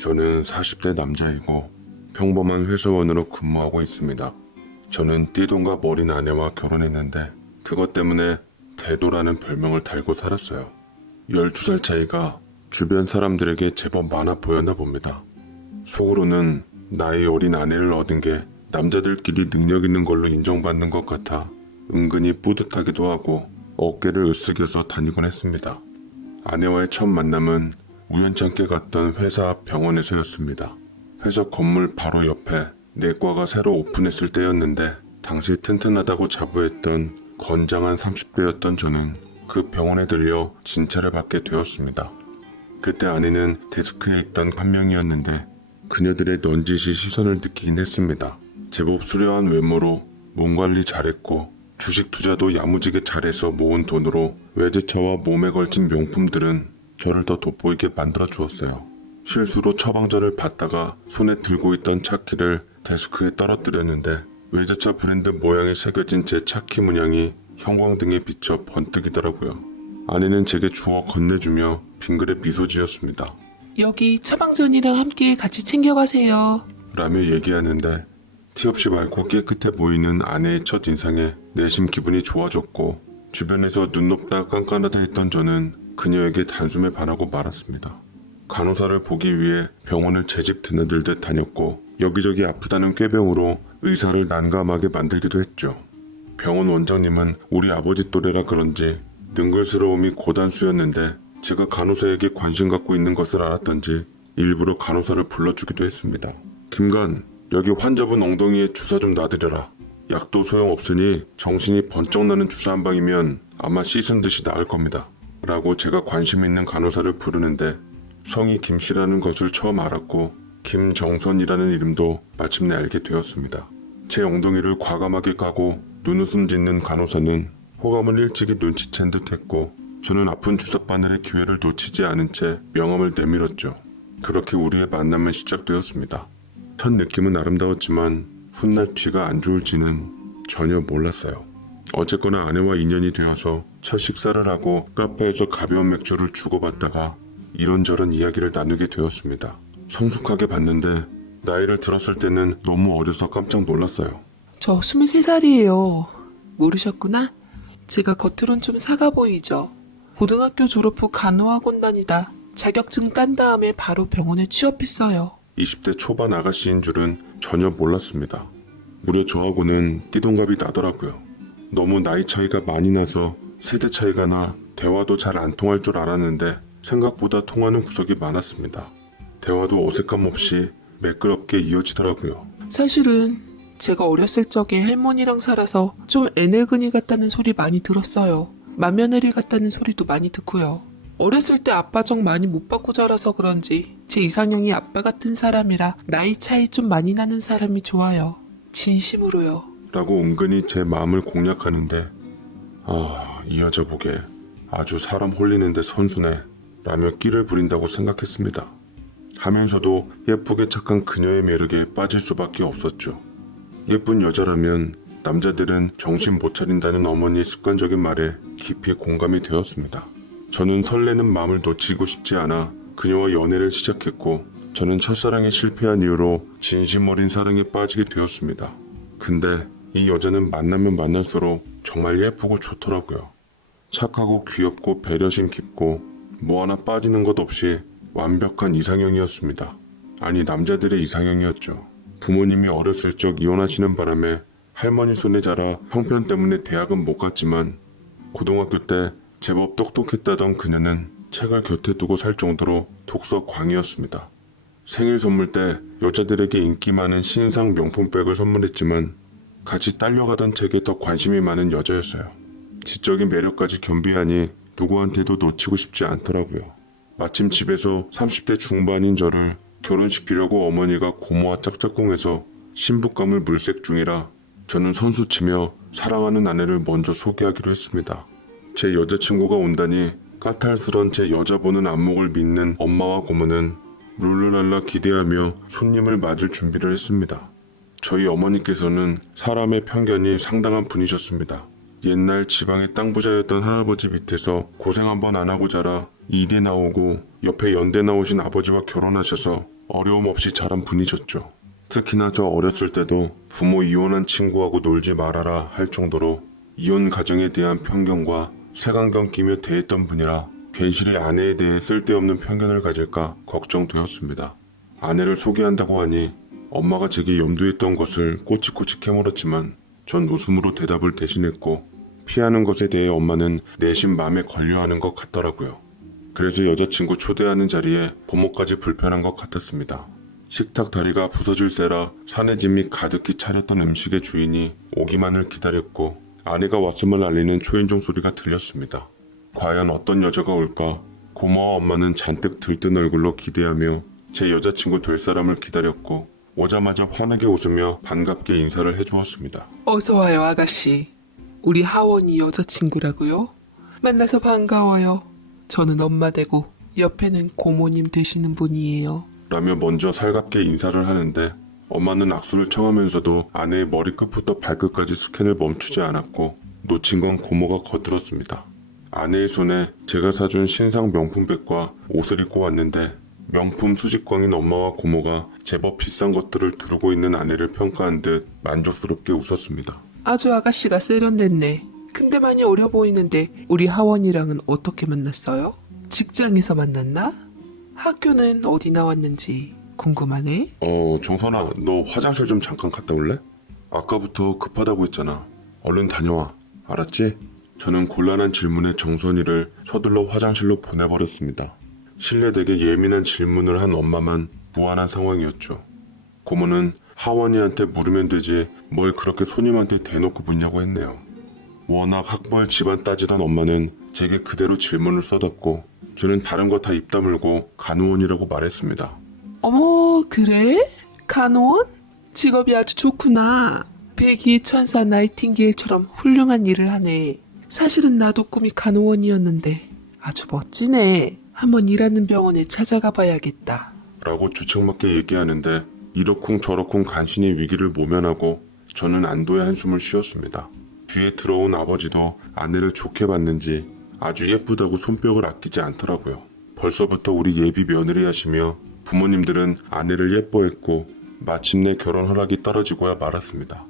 저는 40대 남자이고 평범한 회사원으로 근무하고 있습니다. 저는 띠동갑 어린 아내와 결혼했는데 그것 때문에 대도라는 별명을 달고 살았어요. 12살 차이가 주변 사람들에게 제법 많아 보였나 봅니다. 속으로는 나이 어린 아내를 얻은 게 남자들끼리 능력 있는 걸로 인정받는 것 같아 은근히 뿌듯하기도 하고 어깨를 으쓱여서 다니곤 했습니다. 아내와의 첫 만남은 우연찮게 갔던 회사 앞 병원에서였습니다. 회사 건물 바로 옆에 내과가 새로 오픈했을 때였는데 당시 튼튼하다고 자부했던 건장한 30대였던 저는 그 병원에 들려 진찰을 받게 되었습니다. 그때 아내는 데스크에 있던 한 명이었는데 그녀들의 넌지시 시선을 느끼긴 했습니다. 제법 수려한 외모로 몸 관리 잘했고 주식 투자도 야무지게 잘해서 모은 돈으로 외제차와 몸에 걸친 명품들은 저를 더 돋보이게 만들어 주었어요. 실수로 처방전을 받다가 손에 들고 있던 차키를 데스크에 떨어뜨렸는데 외제차 브랜드 모양이 새겨진 제 차키 문양이 형광등에 비쳐 번뜩이더라고요. 아내는 제게 주워 건네주며 빙그레 미소 지었습니다. 여기 처방전이랑 함께 같이 챙겨가세요. 라며 얘기하는데 티없이 맑고 깨끗해 보이는 아내의 첫 인상에 내심 기분이 좋아졌고 주변에서 눈 높다 깐깐하다 했던 저는 그녀에게 단숨에 반하고 말았습니다. 간호사를 보기 위해 병원을 제집 드나들듯 다녔고 여기저기 아프다는 꾀병으로 의사를 난감하게 만들기도 했죠. 병원 원장님은 우리 아버지 또래라 그런지 능글스러움이 고단수였는데 제가 간호사에게 관심 갖고 있는 것을 알았던지 일부러 간호사를 불러주기도 했습니다. 김간, 여기 환자분 엉덩이에 주사 좀 놔드려라. 약도 소용없으니 정신이 번쩍 나는 주사 한 방이면 아마 씻은 듯이 나을 겁니다. 라고 제가 관심 있는 간호사를 부르는데 성이 김씨라는 것을 처음 알았고 김정선이라는 이름도 마침내 알게 되었습니다. 제 엉덩이를 과감하게 까고 눈웃음 짓는 간호사는 호감을 일찍이 눈치챈 듯 했고 저는 아픈 주사바늘의 기회를 놓치지 않은 채 명함을 내밀었죠. 그렇게 우리의 만남은 시작되었습니다. 첫 느낌은 아름다웠지만 훗날 뒤가 안 좋을지는 전혀 몰랐어요. 어쨌거나 아내와 인연이 되어서 첫 식사를 하고 카페에서 가벼운 맥주를 주고받다가 이런저런 이야기를 나누게 되었습니다. 성숙하게 봤는데 나이를 들었을 때는 너무 어려서 깜짝 놀랐어요. 저 23살이에요. 모르셨구나? 제가 겉으론 좀 사가 보이죠? 고등학교 졸업 후 간호학원 다니다 자격증 딴 다음에 바로 병원에 취업했어요. 20대 초반 아가씨인 줄은 전혀 몰랐습니다. 무려 저하고는 띠동갑이 나더라고요. 너무 나이 차이가 많이 나서 세대 차이가 나 대화도 잘 안 통할 줄 알았는데 생각보다 통하는 구석이 많았습니다. 대화도 어색함 없이 매끄럽게 이어지더라고요. 사실은 제가 어렸을 적에 할머니랑 살아서 좀 애늙은이 같다는 소리 많이 들었어요. 맏며느리 같다는 소리도 많이 듣고요. 어렸을 때 아빠 정 많이 못 받고 자라서 그런지 제 이상형이 아빠 같은 사람이라 나이 차이 좀 많이 나는 사람이 좋아요. 진심으로요. 라고 은근히 제 마음을 공략하는데 이 여자 보게 아주 사람 홀리는데 선수네 라며 끼를 부린다고 생각했습니다. 하면서도 예쁘게 착한 그녀의 매력에 빠질 수밖에 없었죠. 예쁜 여자라면 남자들은 정신 못 차린다는 어머니의 습관적인 말에 깊이 공감이 되었습니다. 저는 설레는 마음을 놓치고 싶지 않아 그녀와 연애를 시작했고 저는 첫사랑에 실패한 이후로 진심 어린 사랑에 빠지게 되었습니다. 근데 이 여자는 만나면 만날수록 정말 예쁘고 좋더라고요. 착하고 귀엽고 배려심 깊고 뭐 하나 빠지는 것 없이 완벽한 이상형이었습니다. 아니 남자들의 이상형이었죠. 부모님이 어렸을 적 이혼하시는 바람에 할머니 손에 자라 형편 때문에 대학은 못 갔지만 고등학교 때 제법 똑똑했다던 그녀는 책을 곁에 두고 살 정도로 독서광이었습니다. 생일 선물 때 여자들에게 인기 많은 신상 명품백을 선물했지만 같이 딸려가던 책에 더 관심이 많은 여자였어요. 지적인 매력까지 겸비하니 누구한테도 놓치고 싶지 않더라고요. 마침 집에서 30대 중반인 저를 결혼시키려고 어머니가 고모와 짝짝꿍해서 신부감을 물색 중이라 저는 선수치며 사랑하는 아내를 먼저 소개하기로 했습니다. 제 여자친구가 온다니 까탈스런 제 여자 보는 안목을 믿는 엄마와 고모는 룰루랄라 기대하며 손님을 맞을 준비를 했습니다. 저희 어머니께서는 사람의 편견이 상당한 분이셨습니다. 옛날 지방의 땅 부자였던 할아버지 밑에서 고생 한번 안 하고 자라 이대 나오고 옆에 연대 나오신 아버지와 결혼하셔서 어려움 없이 자란 분이셨죠. 특히나 저 어렸을 때도 부모 이혼한 친구하고 놀지 말아라 할 정도로 이혼 가정에 대한 편견과 색안경 끼며 대했던 분이라 괜시리 아내에 대해 쓸데없는 편견을 가질까 걱정되었습니다. 아내를 소개한다고 하니 엄마가 제게 염두했던 것을 꼬치꼬치 캐물었지만 전 웃음으로 대답을 대신했고 피하는 것에 대해 엄마는 내심 마음에 걸려하는 것 같더라고요. 그래서 여자친구 초대하는 자리에 고모까지 불편한 것 같았습니다. 식탁 다리가 부서질세라 사내짐이 가득히 차렸던 음식의 주인이 오기만을 기다렸고 아내가 왔음을 알리는 초인종 소리가 들렸습니다. 과연 어떤 여자가 올까? 고모와 엄마는 잔뜩 들뜬 얼굴로 기대하며 제 여자친구 될 사람을 기다렸고 오자마자 환하게 웃으며 반갑게 인사를 해주었습니다. 어서 와요, 아가씨. 우리 하원이 여자친구라고요? 만나서 반가워요. 저는 엄마 되고 옆에는 고모님 되시는 분이에요. 라며 먼저 살갑게 인사를 하는데 엄마는 악수를 청하면서도 아내의 머리끝부터 발끝까지 스캔을 멈추지 않았고 놓친 건 고모가 거들었습니다. 아내의 손에 제가 사준 신상 명품백과 옷을 입고 왔는데 명품 수집광인 엄마와 고모가 제법 비싼 것들을 두르고 있는 아내를 평가한 듯 만족스럽게 웃었습니다. 아주 아가씨가 세련됐네. 근데 많이 어려 보이는데 우리 하원이랑은 어떻게 만났어요? 직장에서 만났나? 학교는 어디 나왔는지 궁금하네. 정선아, 너 화장실 좀 잠깐 갔다 올래? 아까부터 급하다고 했잖아. 얼른 다녀와. 알았지? 저는 곤란한 질문에 정선이를 서둘러 화장실로 보내버렸습니다. 실례되게 예민한 질문을 한 엄마만 무안한 상황이었죠. 고모는 하원이한테 물으면 되지 뭘 그렇게 손님한테 대놓고 묻냐고 했네요. 워낙 학벌 집안 따지던 엄마는 제게 그대로 질문을 쏟았고 저는 다른 거 다 입 다물고 간호원이라고 말했습니다. 어머, 그래? 간호원? 직업이 아주 좋구나. 백의 천사 나이팅게일처럼 훌륭한 일을 하네. 사실은 나도 꿈이 간호원이었는데 아주 멋지네. 한번 일하는 병원에 찾아가 봐야겠다. 라고 주책맞게 얘기하는데 이러쿵 저러쿵 간신히 위기를 모면하고 저는 안도의 한숨을 쉬었습니다. 뒤에 들어온 아버지도 아내를 좋게 봤는지 아주 예쁘다고 손뼉을 아끼지 않더라고요. 벌써부터 우리 예비 며느리 하시며 부모님들은 아내를 예뻐했고 마침내 결혼 허락이 떨어지고야 말았습니다.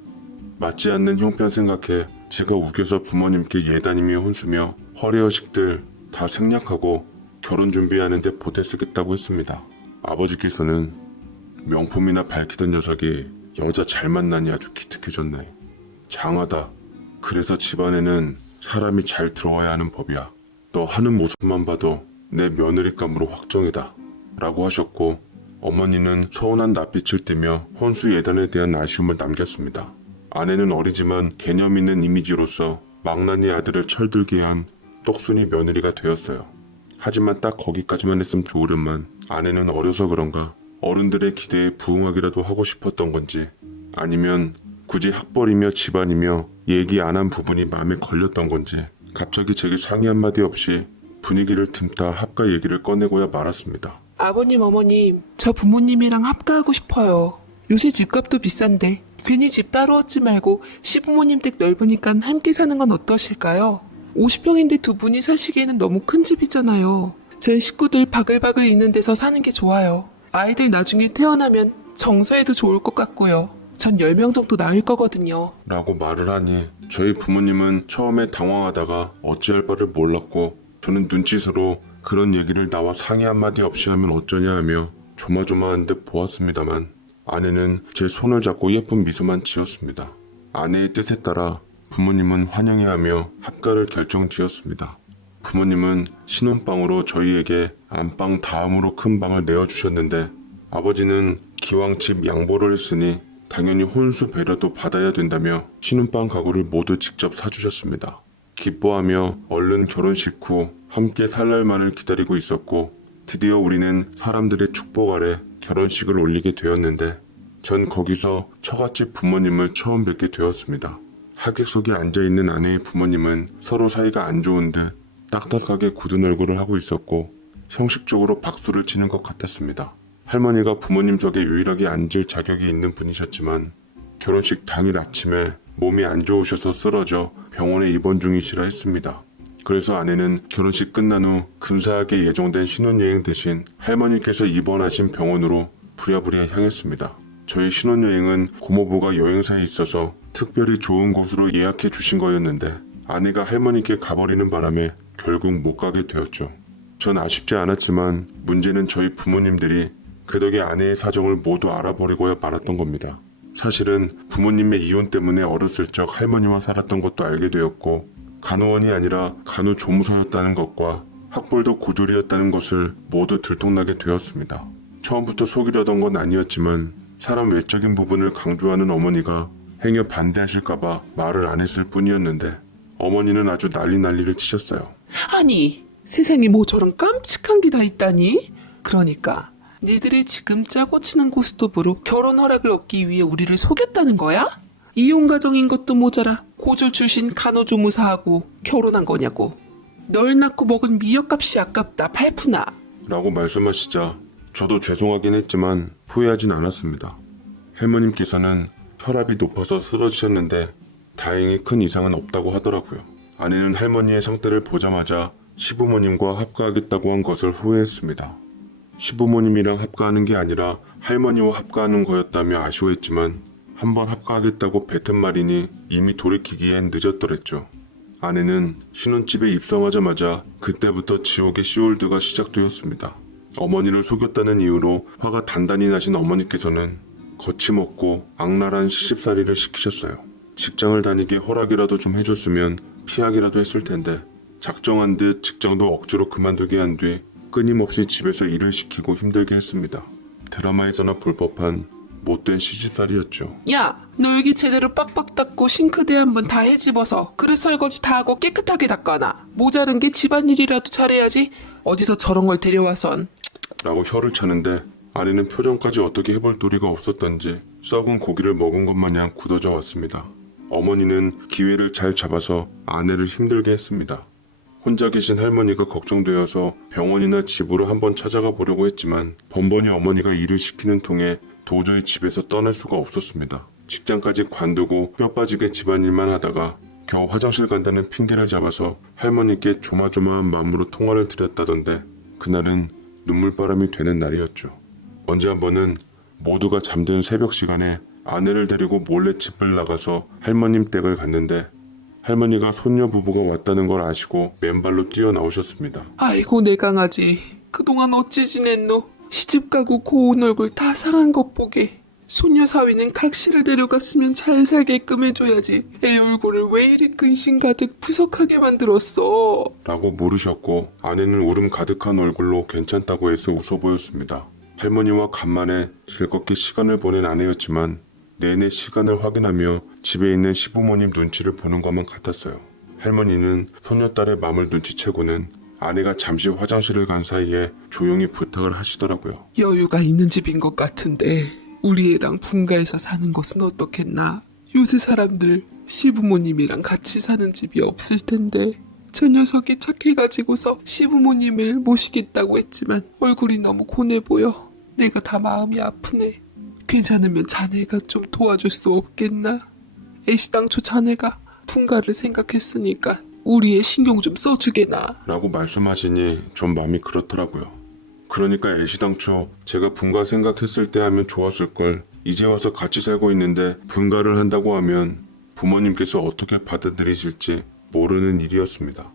맞지 않는 형편 생각해 제가 우겨서 부모님께 예단이며 혼수며 허례허식들 다 생략하고 결혼 준비하는데 보태 쓰겠다고 했습니다. 아버지께서는 명품이나 밝히던 녀석이 여자 잘 만나니 아주 기특해졌네. 장하다. 그래서 집안에는 사람이 잘 들어와야 하는 법이야. 너 하는 모습만 봐도 내 며느리감으로 확정이다. 라고 하셨고 어머니는 서운한 낯빛을 띠며 혼수 예단에 대한 아쉬움을 남겼습니다. 아내는 어리지만 개념 있는 이미지로서 망나니 아들을 철들게 한 똑순이 며느리가 되었어요. 하지만 딱 거기까지만 했으면 좋으련만 아내는 어려서 그런가 어른들의 기대에 부응하기라도 하고 싶었던 건지 아니면 굳이 학벌이며 집안이며 얘기 안 한 부분이 마음에 걸렸던 건지 갑자기 제게 상의 한마디 없이 분위기를 틈타 합가 얘기를 꺼내고야 말았습니다. 아버님, 어머님, 저 부모님이랑 합가하고 싶어요. 요새 집값도 비싼데 괜히 집 따로 얻지 말고 시부모님 댁 넓으니까 함께 사는 건 어떠실까요? 50평인데 두 분이 사시기에는 너무 큰 집이잖아요. 전 식구들 바글바글 있는 데서 사는 게 좋아요. 아이들 나중에 태어나면 정서에도 좋을 것 같고요. 전 10명 정도 낳을 거거든요. 라고 말을 하니 저희 부모님은 처음에 당황하다가 어찌할 바를 몰랐고 저는 눈짓으로 그런 얘기를 나와 상의 한마디 없이 하면 어쩌냐 하며 조마조마한 듯 보았습니다만 아내는 제 손을 잡고 예쁜 미소만 지었습니다. 아내의 뜻에 따라 부모님은 환영해하며 합가를 결정지었습니다. 부모님은 신혼방으로 저희에게 안방 다음으로 큰 방을 내어주셨는데 아버지는 기왕 집 양보를 했으니 당연히 혼수 배려도 받아야 된다며 신혼방 가구를 모두 직접 사주셨습니다. 기뻐하며 얼른 결혼식 후 함께 살 날만을 기다리고 있었고 드디어 우리는 사람들의 축복 아래 결혼식을 올리게 되었는데 전 거기서 처갓집 부모님을 처음 뵙게 되었습니다. 하객석에 앉아있는 아내의 부모님은 서로 사이가 안 좋은 듯 딱딱하게 굳은 얼굴을 하고 있었고 형식적으로 박수를 치는 것 같았습니다. 할머니가 부모님석에 유일하게 앉을 자격이 있는 분이셨지만 결혼식 당일 아침에 몸이 안 좋으셔서 쓰러져 병원에 입원 중이시라 했습니다. 그래서 아내는 결혼식 끝난 후 근사하게 예정된 신혼여행 대신 할머니께서 입원하신 병원으로 부랴부랴 향했습니다. 저희 신혼여행은 고모부가 여행사에 있어서 특별히 좋은 곳으로 예약해 주신 거였는데 아내가 할머니께 가버리는 바람에 결국 못 가게 되었죠. 전 아쉽지 않았지만 문제는 저희 부모님들이 그 덕에 아내의 사정을 모두 알아버리고야 말았던 겁니다. 사실은 부모님의 이혼 때문에 어렸을 적 할머니와 살았던 것도 알게 되었고 간호원이 아니라 간호조무사였다는 것과 학벌도 고졸이었다는 것을 모두 들통나게 되었습니다. 처음부터 속이려던 건 아니었지만 사람 외적인 부분을 강조하는 어머니가 행여 반대하실까봐 말을 안 했을 뿐이었는데 어머니는 아주 난리를 치셨어요. 아니, 세상에 뭐 저런 깜찍한 게 다 있다니? 그러니까 니들이 지금 짜고 치는 고스톱으로 결혼 허락을 얻기 위해 우리를 속였다는 거야? 이혼 가정인 것도 모자라 고졸 출신 간호조무사하고 결혼한 거냐고. 널 낳고 먹은 미역값이 아깝다 팔푸나. 라고 말씀하시자 저도 죄송하긴 했지만 후회하진 않았습니다. 할머님께서는 혈압이 높아서 쓰러지셨는데 다행히 큰 이상은 없다고 하더라고요. 아내는 할머니의 상태를 보자마자 시부모님과 합가하겠다고 한 것을 후회했습니다. 시부모님이랑 합가하는 게 아니라 할머니와 합가하는 거였다며 아쉬워했지만 한번 합가하겠다고 뱉은 말이니 이미 돌이키기엔 늦었더랬죠. 아내는 신혼집에 입성하자마자 그때부터 지옥의 시월드가 시작되었습니다. 어머니를 속였다는 이유로 화가 단단히 나신 어머니께서는 거침없고 악랄한 시집살이를 시키셨어요. 직장을 다니게 허락이라도 좀 해줬으면 피하기라도 했을 텐데 작정한 듯 직장도 억지로 그만두게 한 뒤 끊임없이 집에서 일을 시키고 힘들게 했습니다. 드라마에서나 볼 법한 못된 시집살이였죠. 야, 너 여기 제대로 빡빡 닦고 싱크대 한번 다 헤집어서 그릇 설거지 다 하고 깨끗하게 닦아놔. 모자른 게 집안일이라도 잘해야지. 어디서 저런 걸 데려와선. 라고 혀를 차는데 아내는 표정까지 어떻게 해볼 도리가 없었던지 썩은 고기를 먹은 것 마냥 굳어져 왔습니다. 어머니는 기회를 잘 잡아서 아내를 힘들게 했습니다. 혼자 계신 할머니가 걱정되어서 병원이나 집으로 한번 찾아가 보려고 했지만 번번이 어머니가 일을 시키는 통에 도저히 집에서 떠날 수가 없었습니다. 직장까지 관두고 뼈 빠지게 집안일만 하다가 겨우 화장실 간다는 핑계를 잡아서 할머니께 조마조마한 마음으로 통화를 드렸다던데 그날은 눈물바람이 되는 날이었죠. 언제 한 번은 모두가 잠든 새벽 시간에 아내를 데리고 몰래 집을 나가서 할머님 댁을 갔는데 할머니가 손녀 부부가 왔다는 걸 아시고 맨발로 뛰어나오셨습니다. 아이고 내 강아지. 그동안 어찌 지냈노? 시집가고 고운 얼굴 다 상한 것 보게. 손녀 사위는 각시를 데려갔으면 잘 살게끔 해줘야지. 애 얼굴을 왜 이리 근심 가득 푸석하게 만들었어? 라고 물으셨고 아내는 울음 가득한 얼굴로 괜찮다고 해서 웃어 보였습니다. 할머니와 간만에 즐겁게 시간을 보낸 아내였지만 내내 시간을 확인하며 집에 있는 시부모님 눈치를 보는 것만 같았어요. 할머니는 손녀딸의 맘을 눈치채고는 아내가 잠시 화장실을 간 사이에 조용히 부탁을 하시더라고요. 여유가 있는 집인 것 같은데 우리 애랑 분가해서 사는 것은 어떻겠나? 요새 사람들 시부모님이랑 같이 사는 집이 없을 텐데 저 녀석이 착해가지고서 시부모님을 모시겠다고 했지만 얼굴이 너무 고뇌 보여. 내가 다 마음이 아프네. 괜찮으면 자네가 좀 도와줄 수 없겠나? 애시당초 자네가 분가를 생각했으니까 우리의 신경 좀 써주게나. 라고 말씀하시니 좀 마음이 그렇더라고요. 그러니까 애시당초 제가 분가 생각했을 때 하면 좋았을 걸 이제 와서 같이 살고 있는데 분가를 한다고 하면 부모님께서 어떻게 받아들이실지 모르는 일이었습니다.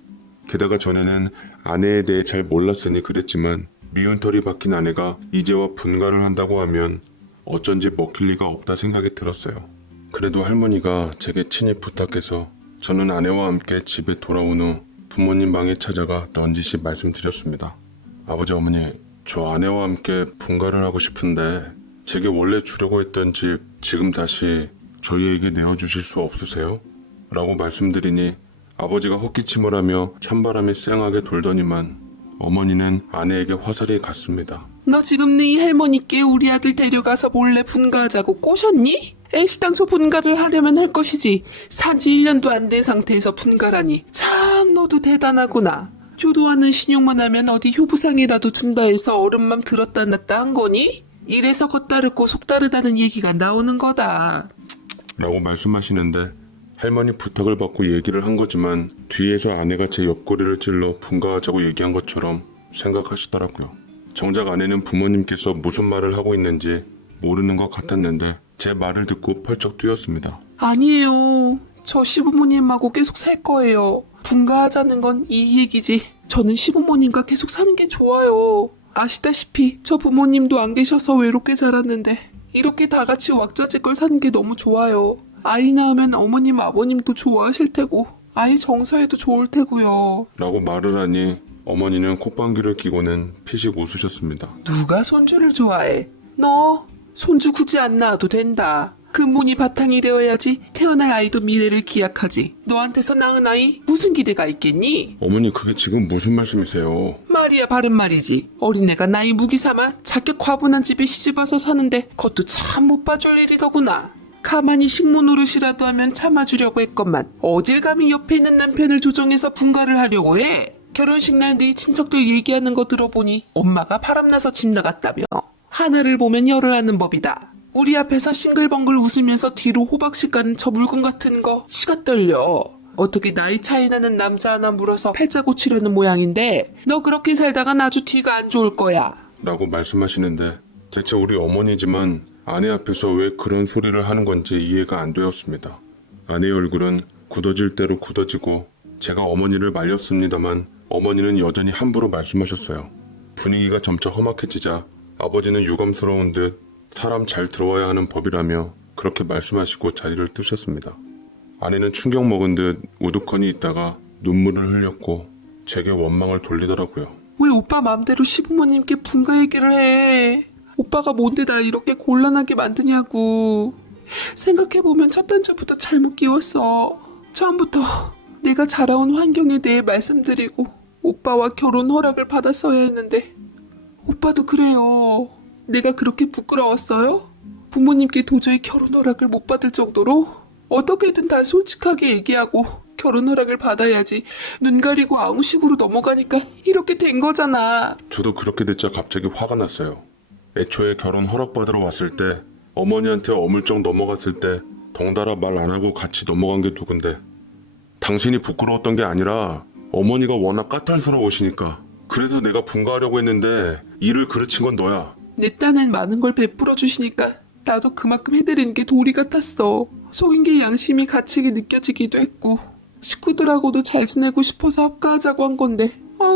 게다가 전에는 아내에 대해 잘 몰랐으니 그랬지만 미운 털이 박힌 아내가 이제와 분가를 한다고 하면 어쩐지 먹힐 리가 없다 생각이 들었어요. 그래도 할머니가 제게 친히 부탁해서 저는 아내와 함께 집에 돌아온 후 부모님 방에 찾아가 넌지시 말씀드렸습니다. 아버지 어머니, 저 아내와 함께 분가를 하고 싶은데 제게 원래 주려고 했던 집 지금 다시 저희에게 내어주실 수 없으세요? 라고 말씀드리니 아버지가 헛기침을 하며 찬바람이 쌩하게 돌더니만 어머니는 아내에게 화살이 갔습니다. 너 지금 네 할머니께 우리 아들 데려가서 몰래 분가하자고 꼬셨니? 애시당초 분가를 하려면 할 것이지. 산지 1년도 안 된 상태에서 분가라니. 참 너도 대단하구나. 효도하는 신용만 하면 어디 효부상이라도 둔다 해서 어른맘 들었다 놨다 한 거니? 이래서 겉다르고 속다르다는 얘기가 나오는 거다. 라고 말씀하시는데 할머니 부탁을 받고 얘기를 한 거지만 뒤에서 아내가 제 옆구리를 찔러 분가하자고 얘기한 것처럼 생각하시더라고요. 정작 아내는 부모님께서 무슨 말을 하고 있는지 모르는 것 같았는데 제 말을 듣고 펄쩍 뛰었습니다. 아니에요. 저 시부모님하고 계속 살 거예요. 분가하자는 건 이 얘기지. 저는 시부모님과 계속 사는 게 좋아요. 아시다시피 저 부모님도 안 계셔서 외롭게 자랐는데 이렇게 다 같이 왁자지껄 사는 게 너무 좋아요. 아이 낳으면 어머님 아버님도 좋아하실 테고 아이 정서에도 좋을 테고요. 라고 말을 하니 어머니는 콧방귀를 뀌고는 피식 웃으셨습니다. 누가 손주를 좋아해? 너 손주 굳이 안 낳아도 된다. 근본이 바탕이 되어야지 태어날 아이도 미래를 기약하지. 너한테서 낳은 아이 무슨 기대가 있겠니? 어머니 그게 지금 무슨 말씀이세요? 말이야 바른 말이지. 어린애가 나이 무기 삼아 자격 과분한 집에 시집와서 사는데 그것도 참 못 봐줄 일이더구나. 가만히 식모 노릇이라도 하면 참아주려고 했건만 어딜 감히 옆에 있는 남편을 조정해서 분가를 하려고 해. 결혼식 날 네 친척들 얘기하는 거 들어보니 엄마가 바람나서 집 나갔다며. 하나를 보면 열을 하는 법이다. 우리 앞에서 싱글벙글 웃으면서 뒤로 호박씨 가는 저 물건 같은 거 치가 떨려. 어떻게 나이 차이 나는 남자 하나 물어서 팔자 고치려는 모양인데 너 그렇게 살다간 아주 뒤가 안 좋을 거야. 라고 말씀하시는데 대체 우리 어머니지만 아내 앞에서 왜 그런 소리를 하는 건지 이해가 안 되었습니다. 아내의 얼굴은 굳어질 대로 굳어지고 제가 어머니를 말렸습니다만 어머니는 여전히 함부로 말씀하셨어요. 분위기가 점차 험악해지자 아버지는 유감스러운 듯 사람 잘 들어와야 하는 법이라며 그렇게 말씀하시고 자리를 뜨셨습니다. 아내는 충격 먹은 듯 우두커니 있다가 눈물을 흘렸고 제게 원망을 돌리더라고요. 왜 오빠 맘대로 시부모님께 분가 얘기를 해? 오빠가 뭔데 날 이렇게 곤란하게 만드냐고. 생각해보면 첫 단추부터 잘못 끼웠어. 처음부터 내가 자라온 환경에 대해 말씀드리고 오빠와 결혼 허락을 받았어야 했는데 오빠도 그래요. 내가 그렇게 부끄러웠어요? 부모님께 도저히 결혼 허락을 못 받을 정도로? 어떻게든 다 솔직하게 얘기하고 결혼 허락을 받아야지 눈 가리고 아무 식으로 넘어가니까 이렇게 된 거잖아. 저도 그렇게 듣자 갑자기 화가 났어요. 애초에 결혼 허락받으러 왔을 때 어머니한테 어물쩍 넘어갔을 때 덩달아 말 안 하고 같이 넘어간 게 누군데. 당신이 부끄러웠던 게 아니라 어머니가 워낙 까탈스러우시니까. 그래서 내가 분가하려고 했는데 일을 그르친 건 너야. 내 딴엔 많은 걸 베풀어 주시니까 나도 그만큼 해드리는 게 도리 같았어. 속인 게 양심이 가치게 느껴지기도 했고 식구들하고도 잘 지내고 싶어서 합가하자고 한 건데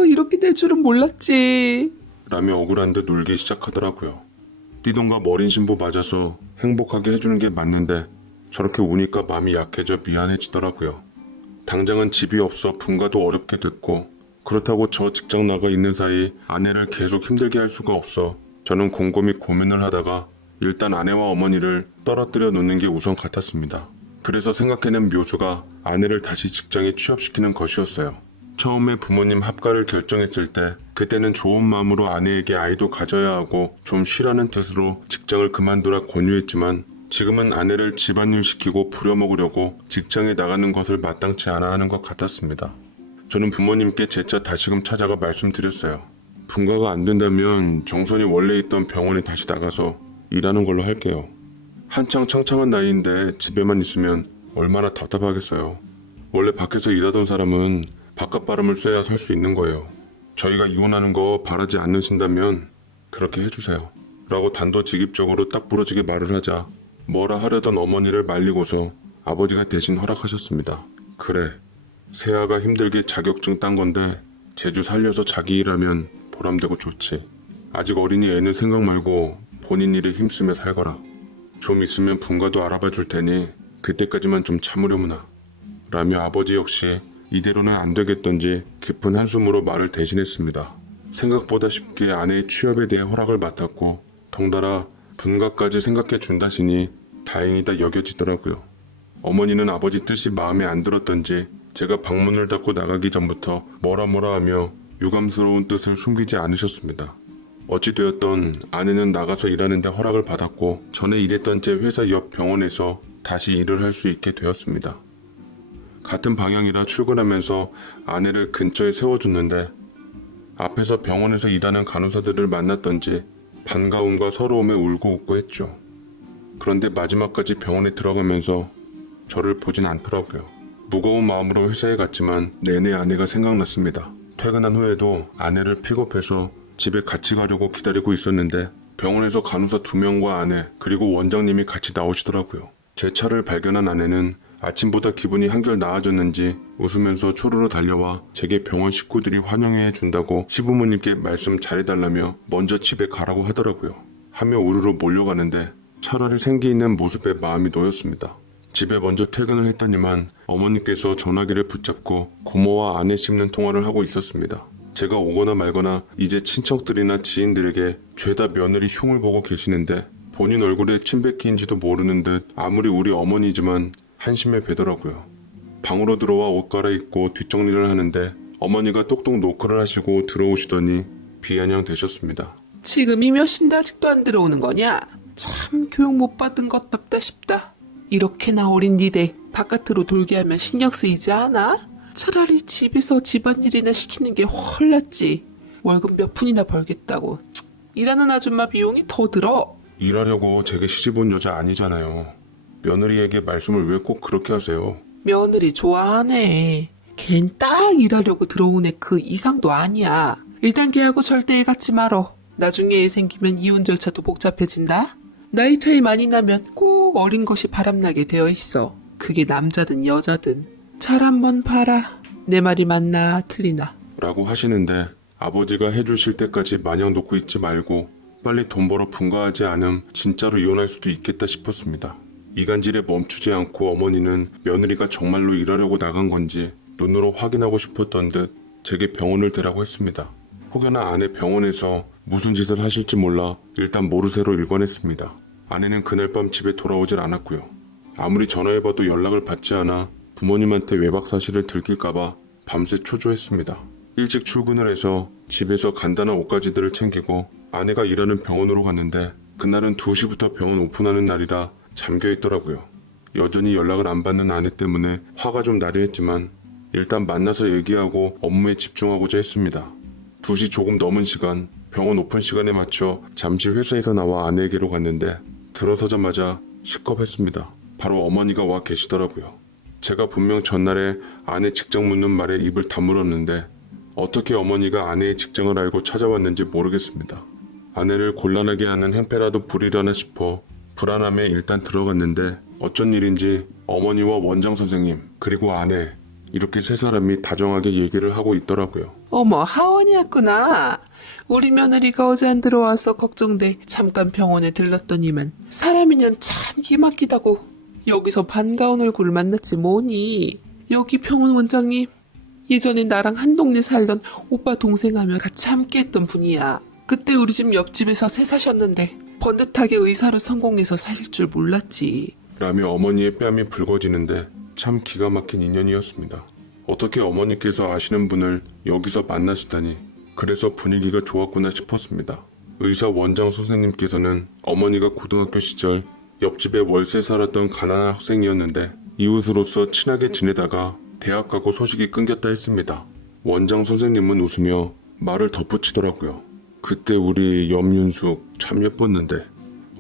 이렇게 될 줄은 몰랐지. 라며 억울한 듯 울기 시작하더라고요. 띠동갑 어린 신부 맞아서 행복하게 해주는 게 맞는데 저렇게 우니까 마음이 약해져 미안해지더라고요. 당장은 집이 없어 분가도 어렵게 됐고 그렇다고 저 직장 나가 있는 사이 아내를 계속 힘들게 할 수가 없어 저는 곰곰이 고민을 하다가 일단 아내와 어머니를 떨어뜨려 놓는 게 우선 같았습니다. 그래서 생각해낸 묘수가 아내를 다시 직장에 취업시키는 것이었어요. 처음에 부모님 합가를 결정했을 때 그때는 좋은 마음으로 아내에게 아이도 가져야 하고 좀 쉬라는 뜻으로 직장을 그만두라 권유했지만 지금은 아내를 집안일 시키고 부려먹으려고 직장에 나가는 것을 마땅치 않아 하는 것 같았습니다. 저는 부모님께 재차 다시금 찾아가 말씀드렸어요. 분가가 안 된다면 정선이 원래 있던 병원에 다시 나가서 일하는 걸로 할게요. 한창 창창한 나이인데 집에만 있으면 얼마나 답답하겠어요. 원래 밖에서 일하던 사람은 바깥 바람을 쐬야 살 수 있는 거예요. 저희가 이혼하는 거 바라지 않으신다면 그렇게 해주세요. 라고 단도직입적으로 딱 부러지게 말을 하자 뭐라 하려던 어머니를 말리고서 아버지가 대신 허락하셨습니다. 그래, 세아가 힘들게 자격증 딴 건데 제주 살려서 자기 일하면 보람되고 좋지. 아직 어린이 애는 생각 말고 본인 일에 힘쓰며 살거라. 좀 있으면 분가도 알아봐 줄 테니 그때까지만 좀 참으려무나. 라며 아버지 역시 이대로는 안 되겠던지 깊은 한숨으로 말을 대신했습니다. 생각보다 쉽게 아내의 취업에 대해 허락을 맡았고 덩달아 분가까지 생각해 준다시니 다행이다 여겨지더라고요. 어머니는 아버지 뜻이 마음에 안 들었던지 제가 방문을 닫고 나가기 전부터 뭐라 하며 유감스러운 뜻을 숨기지 않으셨습니다. 어찌되었던 아내는 나가서 일하는데 허락을 받았고 전에 일했던 제 회사 옆 병원에서 다시 일을 할 수 있게 되었습니다. 같은 방향이라 출근하면서 아내를 근처에 세워줬는데 앞에서 병원에서 일하는 간호사들을 만났던지 반가움과 서러움에 울고 웃고 했죠. 그런데 마지막까지 병원에 들어가면서 저를 보진 않더라고요. 무거운 마음으로 회사에 갔지만 내내 아내가 생각났습니다. 퇴근한 후에도 아내를 픽업해서 집에 같이 가려고 기다리고 있었는데 병원에서 간호사 2명과 아내 그리고 원장님이 같이 나오시더라고요. 제 차를 발견한 아내는 아침보다 기분이 한결 나아졌는지 웃으면서 초르르 달려와 제게 병원 식구들이 환영해 준다고 시부모님께 말씀 잘해달라며 먼저 집에 가라고 하더라고요. 하며 우르르 몰려가는데 차라리 생기 있는 모습에 마음이 놓였습니다. 집에 먼저 퇴근을 했더니만 어머니께서 전화기를 붙잡고 고모와 아내 씹는 통화를 하고 있었습니다. 제가 오거나 말거나 이제 친척들이나 지인들에게 죄다 며느리 흉을 보고 계시는데 본인 얼굴에 침 뱉기인지도 모르는 듯 아무리 우리 어머니지만 한심해 뵈더라고요. 방으로 들어와 옷 갈아입고 뒷정리를 하는데 어머니가 똑똑 노크를 하시고 들어오시더니 비아냥 되셨습니다. 지금이 몇 시인데 아직도 안 들어오는 거냐? 참 교육 못 받은 것 답다 싶다. 이렇게나 어린 니들 바깥으로 돌게 하면 신경 쓰이지 않아? 차라리 집에서 집안일이나 시키는 게 훨 낫지. 월급 몇 푼이나 벌겠다고. 일하는 아줌마 비용이 더 들어. 일하려고 제게 시집온 여자 아니잖아요. 며느리에게 말씀을 왜 꼭 그렇게 하세요? 며느리 좋아하네. 걘 딱 일하려고 들어온 애 그 이상도 아니야. 일단 걔하고 절대 애 같지 말어. 나중에 애 생기면 이혼 절차도 복잡해진다. 나이 차이 많이 나면 꼭 어린 것이 바람나게 되어 있어. 그게 남자든 여자든. 잘 한번 봐라. 내 말이 맞나 틀리나. 라고 하시는데 아버지가 해주실 때까지 마냥 놓고 있지 말고 빨리 돈 벌어 분가하지 않음 진짜로 이혼할 수도 있겠다 싶었습니다. 이간질에 멈추지 않고 어머니는 며느리가 정말로 일하려고 나간 건지 눈으로 확인하고 싶었던 듯 제게 병원을 대라고 했습니다. 혹여나 아내 병원에서 무슨 짓을 하실지 몰라 일단 모르쇠로 일관했습니다. 아내는 그날 밤 집에 돌아오질 않았고요. 아무리 전화해봐도 연락을 받지 않아 부모님한테 외박 사실을 들킬까봐 밤새 초조했습니다. 일찍 출근을 해서 집에서 간단한 옷가지들을 챙기고 아내가 일하는 병원으로 갔는데 그날은 2시부터 병원 오픈하는 날이라 잠겨있더라고요. 여전히 연락을 안 받는 아내 때문에 화가 좀 나려 했지만 일단 만나서 얘기하고 업무에 집중하고자 했습니다. 2시 조금 넘은 시간 병원 오픈 시간에 맞춰 잠시 회사에서 나와 아내에게로 갔는데 들어서자마자 시겁했습니다. 바로 어머니가 와 계시더라고요. 제가 분명 전날에 아내 직장 묻는 말에 입을 다물었는데 어떻게 어머니가 아내의 직장을 알고 찾아왔는지 모르겠습니다. 아내를 곤란하게 하는 행패라도 부리려나 싶어 불안함에 일단 들어갔는데 어쩐 일인지 어머니와 원장 선생님 그리고 아내 이렇게 세 사람이 다정하게 얘기를 하고 있더라고요. 어머, 하원이었구나. 우리 며느리가 어제 안 들어와서 걱정돼 잠깐 병원에 들렀더니만 사람이년 참 기막히다고. 여기서 반가운 얼굴을 만났지 뭐니. 여기 병원 원장님 예전에 나랑 한 동네 살던 오빠 동생하며 같이 함께했던 분이야. 그때 우리 집 옆집에서 새 사셨는데 번듯하게 의사로 성공해서 사실 줄 몰랐지. 라며 어머니의 뺨이 붉어지는데 참 기가 막힌 인연이었습니다. 어떻게 어머니께서 아시는 분을 여기서 만나시다니 그래서 분위기가 좋았구나 싶었습니다. 의사 원장 선생님께서는 어머니가 고등학교 시절 옆집에 월세 살았던 가난한 학생이었는데 이웃으로서 친하게 지내다가 대학 가고 소식이 끊겼다 했습니다. 원장 선생님은 웃으며 말을 덧붙이더라고요. 그때 우리 염윤숙 참 예뻤는데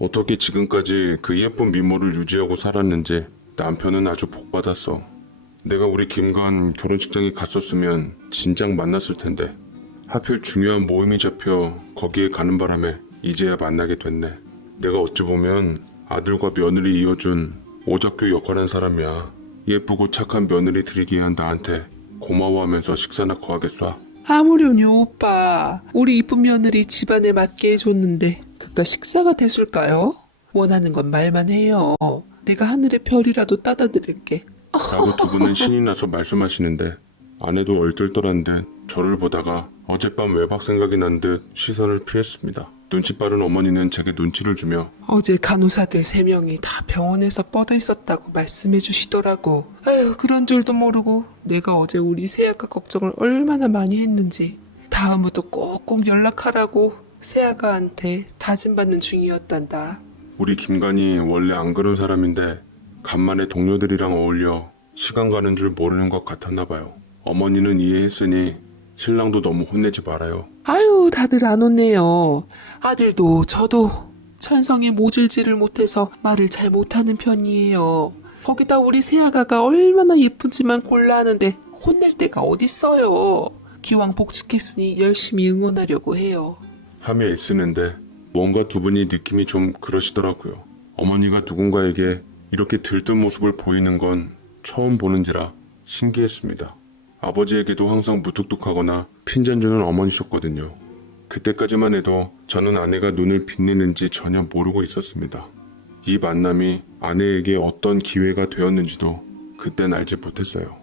어떻게 지금까지 그 예쁜 미모를 유지하고 살았는지 남편은 아주 복받았어. 내가 우리 김관 결혼식장에 갔었으면 진작 만났을 텐데 하필 중요한 모임이 잡혀 거기에 가는 바람에 이제야 만나게 됐네. 내가 어찌 보면 아들과 며느리 이어준 오작교 역할한 사람이야. 예쁘고 착한 며느리 들이기 위한 나한테 고마워하면서 식사나 거하겠어. 아무렴요 오빠. 우리 이쁜 며느리 집안에 맞게 해줬는데 그깟 식사가 됐을까요? 원하는 건 말만 해요. 내가 하늘의 별이라도 따다 드릴게. 라고 두 분은 신이 나서 말씀하시는데 아내도 얼떨떨한 듯 저를 보다가 어젯밤 외박 생각이 난 듯 시선을 피했습니다. 눈치 빠른 어머니는 제게 눈치를 주며 어제 간호사들 3명이 다 병원에서 뻗어 있었다고 말씀해 주시더라고. 아휴, 그런 줄도 모르고 내가 어제 우리 새아가 걱정을 얼마나 많이 했는지. 다음부터 꼭꼭 연락하라고 새아가한테 다짐받는 중이었단다. 우리 김관이 원래 안 그런 사람인데 간만에 동료들이랑 어울려 시간 가는 줄 모르는 것 같았나 봐요. 어머니는 이해했으니 신랑도 너무 혼내지 말아요. 아유, 다들 안 혼내요. 아들도 저도 천성에 모질지를 못해서 말을 잘 못하는 편이에요. 거기다 우리 새아가가 얼마나 예쁜지만 골라 하는데 혼낼 데가 어딨어요. 기왕 복직했으니 열심히 응원하려고 해요. 하며 애쓰는데 뭔가 두 분이 느낌이 좀 그러시더라고요. 어머니가 누군가에게 이렇게 들뜬 모습을 보이는 건 처음 보는지라 신기했습니다. 아버지에게도 항상 무뚝뚝하거나 핀잔 주는 어머니셨거든요. 그때까지만 해도 저는 아내가 눈을 빛내는지 전혀 모르고 있었습니다. 이 만남이 아내에게 어떤 기회가 되었는지도 그땐 알지 못했어요.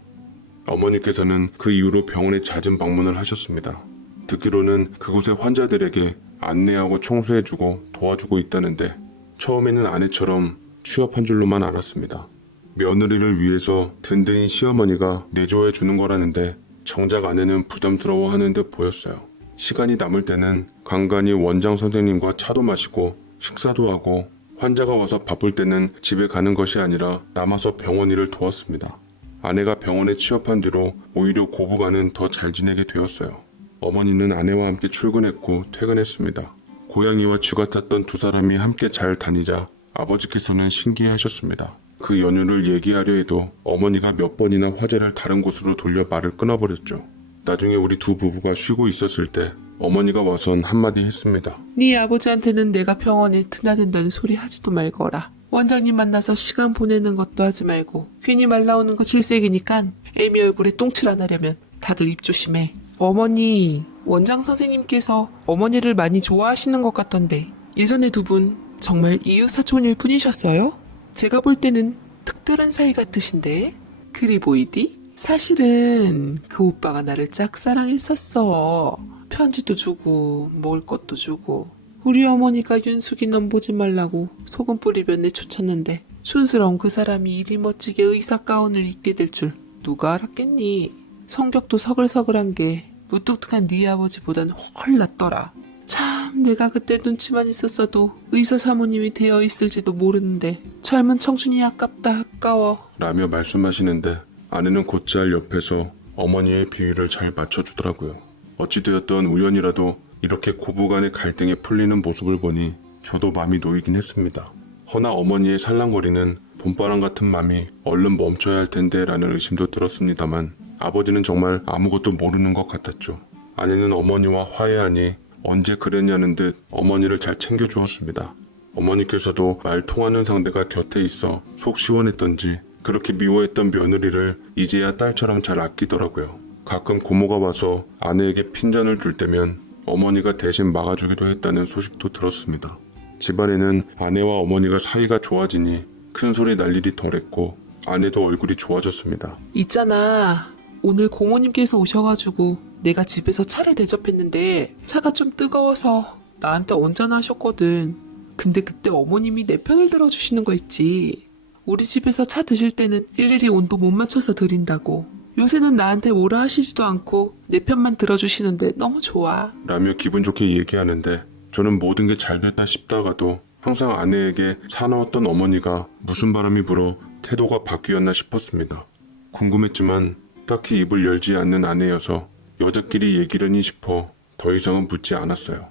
어머니께서는 그 이후로 병원에 잦은 방문을 하셨습니다. 듣기로는 그곳의 환자들에게 안내하고 청소해주고 도와주고 있다는데 처음에는 아내처럼 취업한 줄로만 알았습니다. 며느리를 위해서 든든히 시어머니가 내조해 주는 거라는데 정작 아내는 부담스러워하는 듯 보였어요. 시간이 남을 때는 간간히 원장 선생님과 차도 마시고 식사도 하고 환자가 와서 바쁠 때는 집에 가는 것이 아니라 남아서 병원 일을 도왔습니다. 아내가 병원에 취업한 뒤로 오히려 고부간은 더 잘 지내게 되었어요. 어머니는 아내와 함께 출근했고 퇴근했습니다. 고양이와 쥐 같았던 두 사람이 함께 잘 다니자 아버지께서는 신기해하셨습니다. 그 연유를 얘기하려 해도 어머니가 몇 번이나 화제를 다른 곳으로 돌려 말을 끊어버렸죠. 나중에 우리 두 부부가 쉬고 있었을 때 어머니가 와선 한마디 했습니다. 네 아버지한테는 내가 병원에 드나든다는 소리 하지도 말거라. 원장님 만나서 시간 보내는 것도 하지 말고 괜히 말 나오는 거 질색이니까 애미 얼굴에 똥칠 안 하려면 다들 입 조심해. 어머니, 원장 선생님께서 어머니를 많이 좋아하시는 것 같던데 예전에 두 분 정말 이웃사촌일 뿐이셨어요? 제가 볼 때는 특별한 사이 같으신데 그리 보이디? 사실은 그 오빠가 나를 짝사랑했었어. 편지도 주고 먹을 것도 주고 우리 어머니가 윤숙이 넌 보지 말라고 소금 뿌리며 내쫓았는데 촌스러운 그 사람이 이리 멋지게 의사 가운을 입게 될 줄 누가 알았겠니? 성격도 서글서글한 게 무뚝뚝한 네 아버지보단 훨 낫더라. 참 내가 그때 눈치만 있었어도 의사 사모님이 되어 있을지도 모르는데 젊은 청춘이 아깝다 아까워 라며 말씀하시는데 아내는 곧잘 옆에서 어머니의 비위를 잘 맞춰주더라고요. 어찌되었던 우연이라도 이렇게 고부간의 갈등이 풀리는 모습을 보니 저도 마음이 놓이긴 했습니다. 허나 어머니의 살랑거리는 봄바람 같은 맘이 얼른 멈춰야 할 텐데 라는 의심도 들었습니다만 아버지는 정말 아무것도 모르는 것 같았죠. 아내는 어머니와 화해하니 언제 그랬냐는 듯 어머니를 잘 챙겨주었습니다. 어머니께서도 말 통하는 상대가 곁에 있어 속 시원했던지 그렇게 미워했던 며느리를 이제야 딸처럼 잘 아끼더라고요. 가끔 고모가 와서 아내에게 핀잔을 줄 때면 어머니가 대신 막아주기도 했다는 소식도 들었습니다. 집안에는 아내와 어머니가 사이가 좋아지니 큰 소리 날 일이 덜했고 아내도 얼굴이 좋아졌습니다. 있잖아 오늘 고모님께서 오셔가지고 내가 집에서 차를 대접했는데 차가 좀 뜨거워서 나한테 언짢아 하셨거든. 근데 그때 어머님이 내 편을 들어주시는 거 있지. 우리 집에서 차 드실 때는 일일이 온도 못 맞춰서 드린다고. 요새는 나한테 뭐라 하시지도 않고 내 편만 들어주시는데 너무 좋아. 라며 기분 좋게 얘기하는데 저는 모든 게 잘 됐다 싶다가도 항상 아내에게 사나웠던 어머니가 무슨 바람이 불어 태도가 바뀌었나 싶었습니다. 궁금했지만 딱히 입을 열지 않는 아내여서 여자끼리 얘기려니 싶어 더 이상은 묻지 않았어요.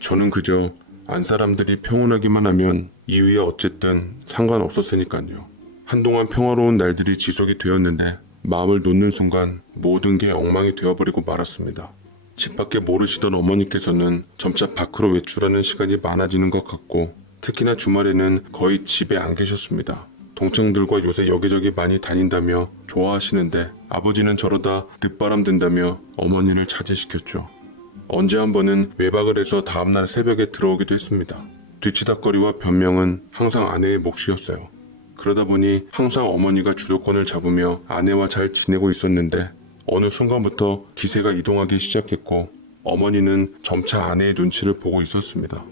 저는 그저 안 사람들이 평온하기만 하면 이후에 어쨌든 상관없었으니까요. 한동안 평화로운 날들이 지속이 되었는데 마음을 놓는 순간 모든 게 엉망이 되어버리고 말았습니다. 집 밖에 모르시던 어머니께서는 점차 밖으로 외출하는 시간이 많아지는 것 같고 특히나 주말에는 거의 집에 안 계셨습니다. 동창들과 요새 여기저기 많이 다닌다며 좋아하시는데 아버지는 저러다 늦바람 든다며 어머니를 자제시켰죠. 언제 한 번은 외박을 해서 다음날 새벽에 들어오기도 했습니다. 뒤치다거리와 변명은 항상 아내의 몫이었어요. 그러다 보니 항상 어머니가 주도권을 잡으며 아내와 잘 지내고 있었는데 어느 순간부터 기세가 이동하기 시작했고 어머니는 점차 아내의 눈치를 보고 있었습니다.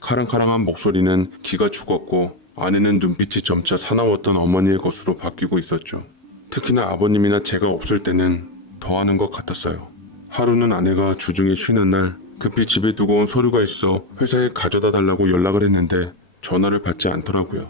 카랑카랑한 목소리는 기가 죽었고 아내는 눈빛이 점차 사나웠던 어머니의 것으로 바뀌고 있었죠. 특히나 아버님이나 제가 없을 때는 더하는 것 같았어요. 하루는 아내가 주중에 쉬는 날 급히 집에 두고 온 서류가 있어 회사에 가져다 달라고 연락을 했는데 전화를 받지 않더라고요.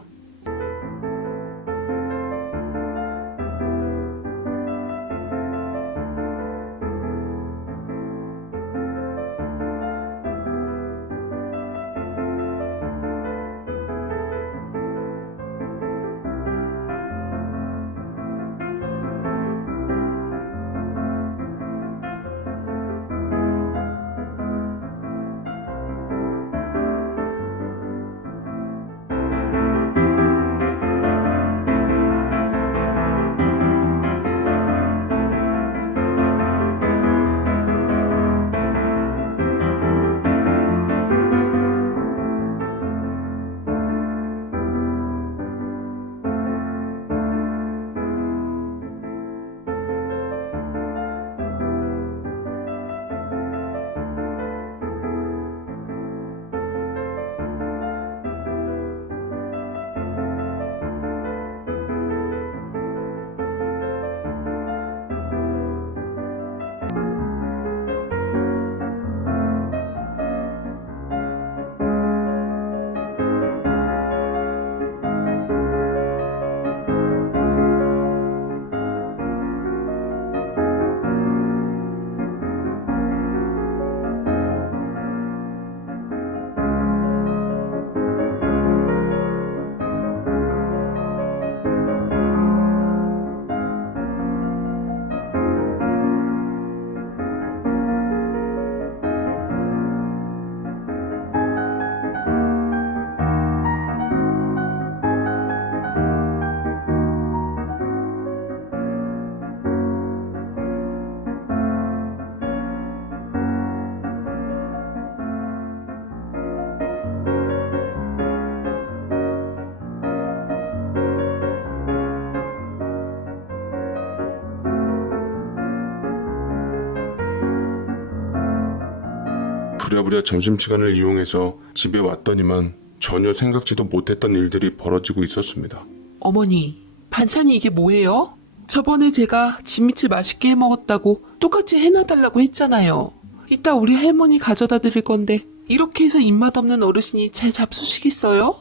부랴부랴 점심시간을 이용해서 집에 왔더니만 전혀 생각지도 못했던 일들이 벌어지고 있었습니다. 어머니, 반찬이 이게 뭐예요? 저번에 제가 진미채 맛있게 해 먹었다고 똑같이 해놔달라고 했잖아요. 이따 우리 할머니 가져다 드릴 건데 이렇게 해서 입맛 없는 어르신이 잘 잡수시겠어요?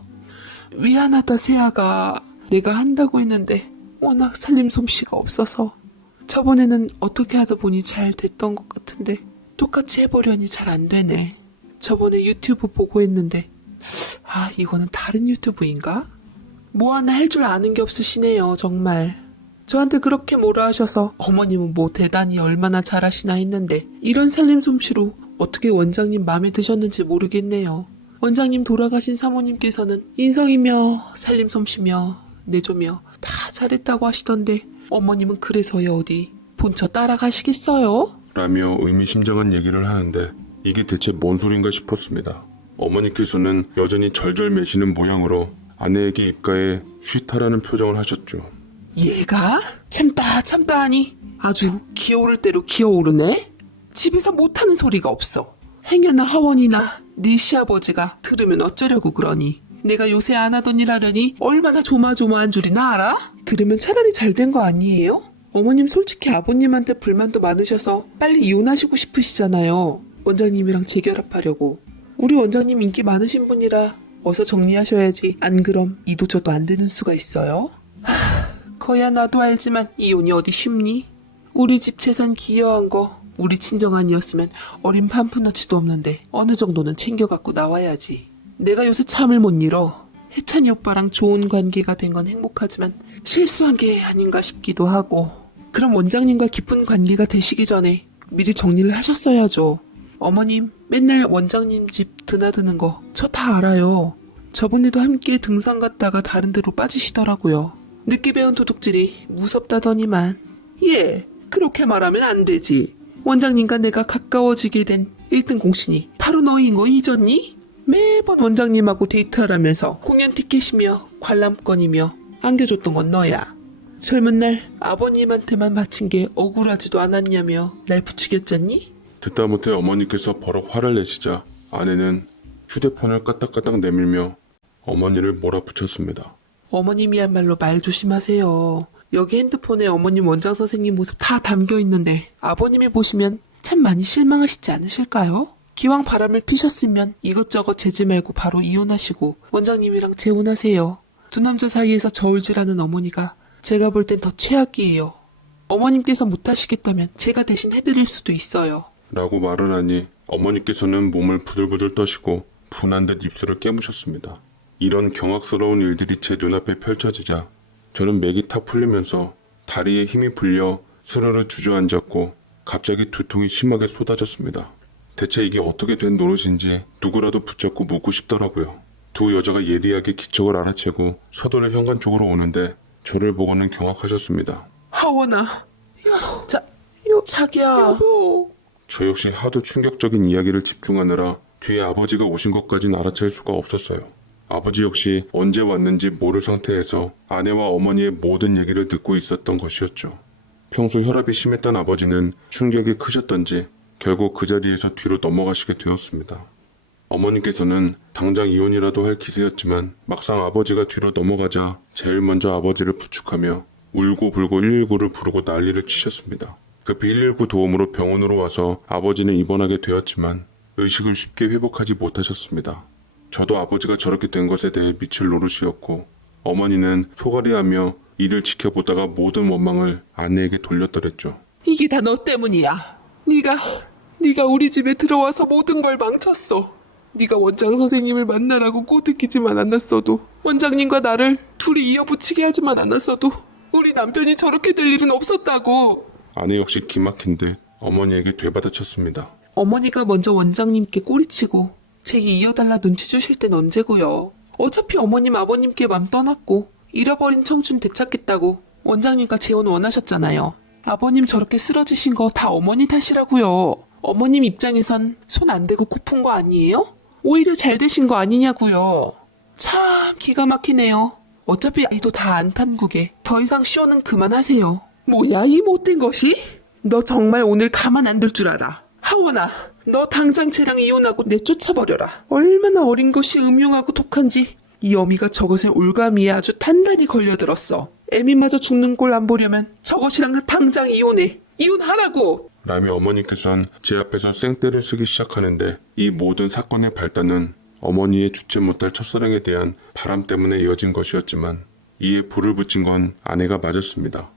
미안하다 세아가. 내가 한다고 했는데 워낙 살림 솜씨가 없어서 저번에는 어떻게 하다 보니 잘 됐던 것 같은데 똑같이 해보려니 잘 안 되네. 저번에 유튜브 보고 했는데 이거는 다른 유튜브인가? 뭐 하나 할 줄 아는 게 없으시네요 정말. 저한테 그렇게 뭐라 하셔서 어머님은 뭐 대단히 얼마나 잘하시나 했는데 이런 살림 솜씨로 어떻게 원장님 마음에 드셨는지 모르겠네요. 원장님 돌아가신 사모님께서는 인성이며 살림 솜씨며 내조며 다 잘했다고 하시던데 어머님은 그래서야 어디 본처 따라가시겠어요? 라며 의미심장한 얘기를 하는데 이게 대체 뭔 소린가 싶었습니다. 어머니께서는 여전히 절절매시는 모양으로 아내에게 입가에 쉬타라는 표정을 하셨죠. 얘가 참다 하니 아주 기어오를 대로 기어오르네. 집에서 못하는 소리가 없어. 행여나 하원이나 네 시아버지가 들으면 어쩌려고 그러니. 내가 요새 안 하던 일 하려니 얼마나 조마조마한 줄이나 알아? 들으면 차라리 잘 된 거 아니에요? 어머님 솔직히 아버님한테 불만도 많으셔서 빨리 이혼하시고 싶으시잖아요. 원장님이랑 재결합하려고. 우리 원장님 인기 많으신 분이라 어서 정리하셔야지. 안 그럼 이도 저도 안 되는 수가 있어요. 거야 나도 알지만 이혼이 어디 쉽니? 우리 집 재산 기여한 거 우리 친정 아니었으면 어린 판푼어치도 없는데 어느 정도는 챙겨갖고 나와야지. 내가 요새 참을 못 잃어. 혜찬이 오빠랑 좋은 관계가 된 건 행복하지만 실수한 게 아닌가 싶기도 하고. 그럼 원장님과 깊은 관계가 되시기 전에 미리 정리를 하셨어야죠. 어머님 맨날 원장님 집 드나드는 거 저 다 알아요. 저번에도 함께 등산 갔다가 다른 데로 빠지시더라고요. 늦게 배운 도둑질이 무섭다더니만. 예, 그렇게 말하면 안 되지. 원장님과 내가 가까워지게 된 1등 공신이 바로 너인 거 잊었니? 매번 원장님하고 데이트하라면서 공연 티켓이며 관람권이며 안겨줬던 건 너야. 젊은 날 아버님한테만 바친 게 억울하지도 않았냐며 날 부추겼잖니? 듣다 못해 어머니께서 버럭 화를 내시자 아내는 휴대폰을 까딱까딱 내밀며 어머니를 몰아붙였습니다. 어머님이야말로 말 조심하세요. 여기 핸드폰에 어머님 원장 선생님 모습 다 담겨 있는데 아버님이 보시면 참 많이 실망하시지 않으실까요? 기왕 바람을 피셨으면 이것저것 재지 말고 바로 이혼하시고 원장님이랑 재혼하세요. 두 남자 사이에서 저울질하는 어머니가 제가 볼 땐 더 최악이에요. 어머님께서 못하시겠다면 제가 대신 해드릴 수도 있어요. 라고 말을 하니 어머니께서는 몸을 부들부들 떠시고 분한 듯 입술을 깨무셨습니다. 이런 경악스러운 일들이 제 눈앞에 펼쳐지자 저는 맥이 타 풀리면서 다리에 힘이 풀려 스르르 주저앉았고 갑자기 두통이 심하게 쏟아졌습니다. 대체 이게 어떻게 된 노릇인지 누구라도 붙잡고 묻고 싶더라고요. 두 여자가 예리하게 기척을 알아채고 서둘러 현관 쪽으로 오는데 저를 보고는 경악하셨습니다. 하원아, 자기야. 여보. 저 역시 하도 충격적인 이야기를 집중하느라 뒤에 아버지가 오신 것까진 알아챌 수가 없었어요. 아버지 역시 언제 왔는지 모를 상태에서 아내와 어머니의 모든 얘기를 듣고 있었던 것이었죠. 평소 혈압이 심했던 아버지는 충격이 크셨던지 결국 그 자리에서 뒤로 넘어가시게 되었습니다. 어머니께서는 당장 이혼이라도 할 기세였지만 막상 아버지가 뒤로 넘어가자 제일 먼저 아버지를 부축하며 울고불고 119를 부르고 난리를 치셨습니다. 급히 119 도움으로 병원으로 와서 아버지는 입원하게 되었지만 의식을 쉽게 회복하지 못하셨습니다. 저도 아버지가 저렇게 된 것에 대해 미칠 노릇이었고 어머니는 소갈이하며 이를 지켜보다가 모든 원망을 아내에게 돌렸더랬죠. 이게 다 너 때문이야. 네가 우리 집에 들어와서 모든 걸 망쳤어. 네가 원장 선생님을 만나라고 꼬드기지만 않았어도 원장님과 나를 둘이 이어붙이게 하지만 않았어도 우리 남편이 저렇게 될 일은 없었다고. 아내 역시 기막힌 듯 어머니에게 되받아쳤습니다. 어머니가 먼저 원장님께 꼬리치고 제기 이어달라 눈치 주실 땐 언제고요. 어차피 어머님 아버님께 맘 떠났고 잃어버린 청춘 되찾겠다고 원장님과 재혼 원하셨잖아요. 아버님 저렇게 쓰러지신 거 다 어머니 탓이라고요. 어머님 입장에선 손 안 대고 코 푼 거 아니에요? 오히려 잘 되신 거 아니냐고요. 참 기가 막히네요. 어차피 아이도 다 안 판국에 더 이상 쇼는 그만하세요. 뭐야 이 못된 것이? 너 정말 오늘 가만 안 둘 줄 알아. 하원아, 너 당장 쟤랑 이혼하고 내쫓아버려라. 얼마나 어린 것이 음흉하고 독한지. 이 어미가 저것에 올가미에 아주 단단히 걸려들었어. 애미마저 죽는 꼴 안 보려면 저것이랑 당장 이혼해. 이혼하라고! 라미 어머니께서는 제 앞에서 생떼를 쓰기 시작하는데 이 모든 사건의 발단은 어머니의 주체 못할 첫사랑에 대한 바람 때문에 이어진 것이었지만 이에 불을 붙인 건 아내가 맞았습니다.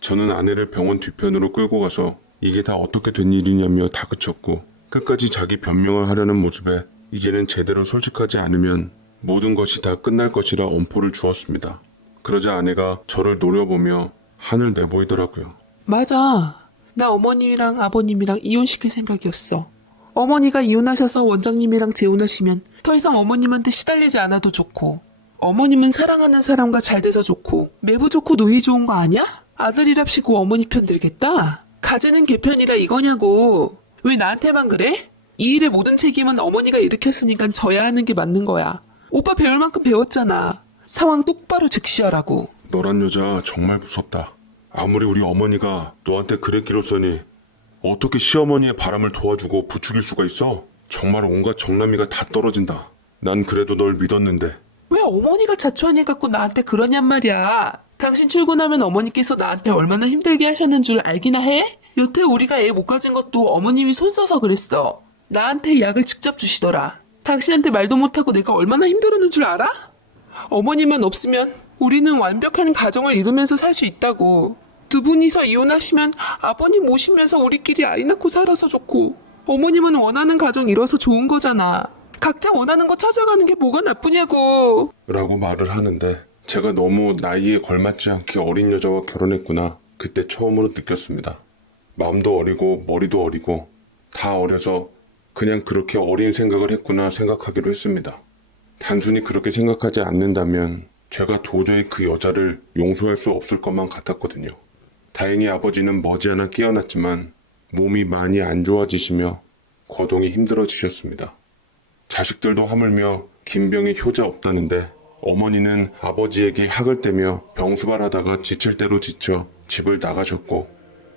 저는 아내를 병원 뒤편으로 끌고 가서 이게 다 어떻게 된 일이냐며 다그쳤고 끝까지 자기 변명을 하려는 모습에 이제는 제대로 솔직하지 않으면 모든 것이 다 끝날 것이라 엄포를 주었습니다. 그러자 아내가 저를 노려보며 한을 내보이더라고요. 맞아. 나 어머님이랑 아버님이랑 이혼시킬 생각이었어. 어머니가 이혼하셔서 원장님이랑 재혼하시면 더 이상 어머님한테 시달리지 않아도 좋고, 어머님은 사랑하는 사람과 잘 돼서 좋고 매부 좋고 노이 좋은 거 아니야? 아들이랍시고 어머니 편 들겠다? 가지는 개편이라 이거냐고. 왜 나한테만 그래? 이 일의 모든 책임은 어머니가 일으켰으니까 져야 하는 게 맞는 거야. 오빠 배울 만큼 배웠잖아. 상황 똑바로 직시하라고. 너란 여자 정말 무섭다. 아무리 우리 어머니가 너한테 그랬기로서니 어떻게 시어머니의 바람을 도와주고 부추길 수가 있어? 정말 온갖 정남이가 다 떨어진다. 난 그래도 널 믿었는데. 왜 어머니가 자초하니 갖고 나한테 그러냔 말이야. 당신 출근하면 어머니께서 나한테 얼마나 힘들게 하셨는 줄 알기나 해? 여태 우리가 애 못 가진 것도 어머님이 손 써서 그랬어. 나한테 약을 직접 주시더라. 당신한테 말도 못하고 내가 얼마나 힘들었는 줄 알아? 어머니만 없으면 우리는 완벽한 가정을 이루면서 살 수 있다고. 두 분이서 이혼하시면 아버님 모시면서 우리끼리 아이 낳고 살아서 좋고, 어머님은 원하는 가정 이뤄서 좋은 거잖아. 각자 원하는 거 찾아가는 게 뭐가 나쁘냐고. 라고 말을 하는데 제가 너무 나이에 걸맞지 않게 어린 여자와 결혼했구나. 그때 처음으로 느꼈습니다. 마음도 어리고 머리도 어리고 다 어려서 그냥 그렇게 어린 생각을 했구나 생각하기로 했습니다. 단순히 그렇게 생각하지 않는다면 제가 도저히 그 여자를 용서할 수 없을 것만 같았거든요. 다행히 아버지는 머지않아 깨어났지만 몸이 많이 안 좋아지시며 거동이 힘들어지셨습니다. 자식들도 하물며 김병이 효자 없다는데 어머니는 아버지에게 학을 떼며 병수발하다가 지칠 대로 지쳐 집을 나가셨고,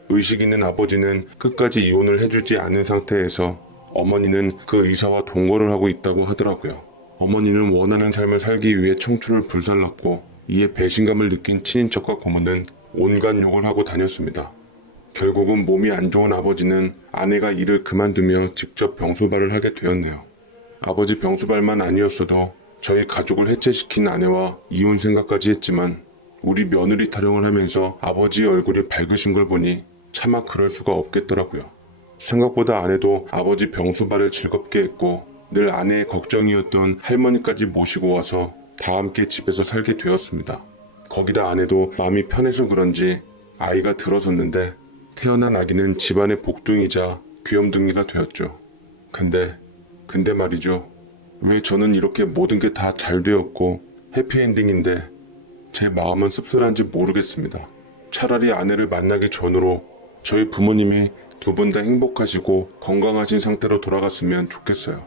의식 있는 아버지는 끝까지 이혼을 해주지 않은 상태에서 어머니는 그 의사와 동거를 하고 있다고 하더라고요. 어머니는 원하는 삶을 살기 위해 청춘을 불살랐고 이에 배신감을 느낀 친인척과 고모는 온갖 욕을 하고 다녔습니다. 결국은 몸이 안 좋은 아버지는 아내가 일을 그만두며 직접 병수발을 하게 되었네요. 아버지 병수발만 아니었어도 저희 가족을 해체시킨 아내와 이혼 생각까지 했지만 우리 며느리 타령을 하면서 아버지의 얼굴이 밝으신 걸 보니 차마 그럴 수가 없겠더라고요. 생각보다 아내도 아버지 병수발을 즐겁게 했고 늘 아내의 걱정이었던 할머니까지 모시고 와서 다 함께 집에서 살게 되었습니다. 거기다 아내도 마음이 편해서 그런지 아이가 들어섰는데 태어난 아기는 집안의 복둥이자 귀염둥이가 되었죠. 근데 말이죠. 왜 저는 이렇게 모든 게 다 잘 되었고 해피엔딩인데 제 마음은 씁쓸한지 모르겠습니다. 차라리 아내를 만나기 전으로 저희 부모님이 두 분 다 행복하시고 건강하신 상태로 돌아갔으면 좋겠어요.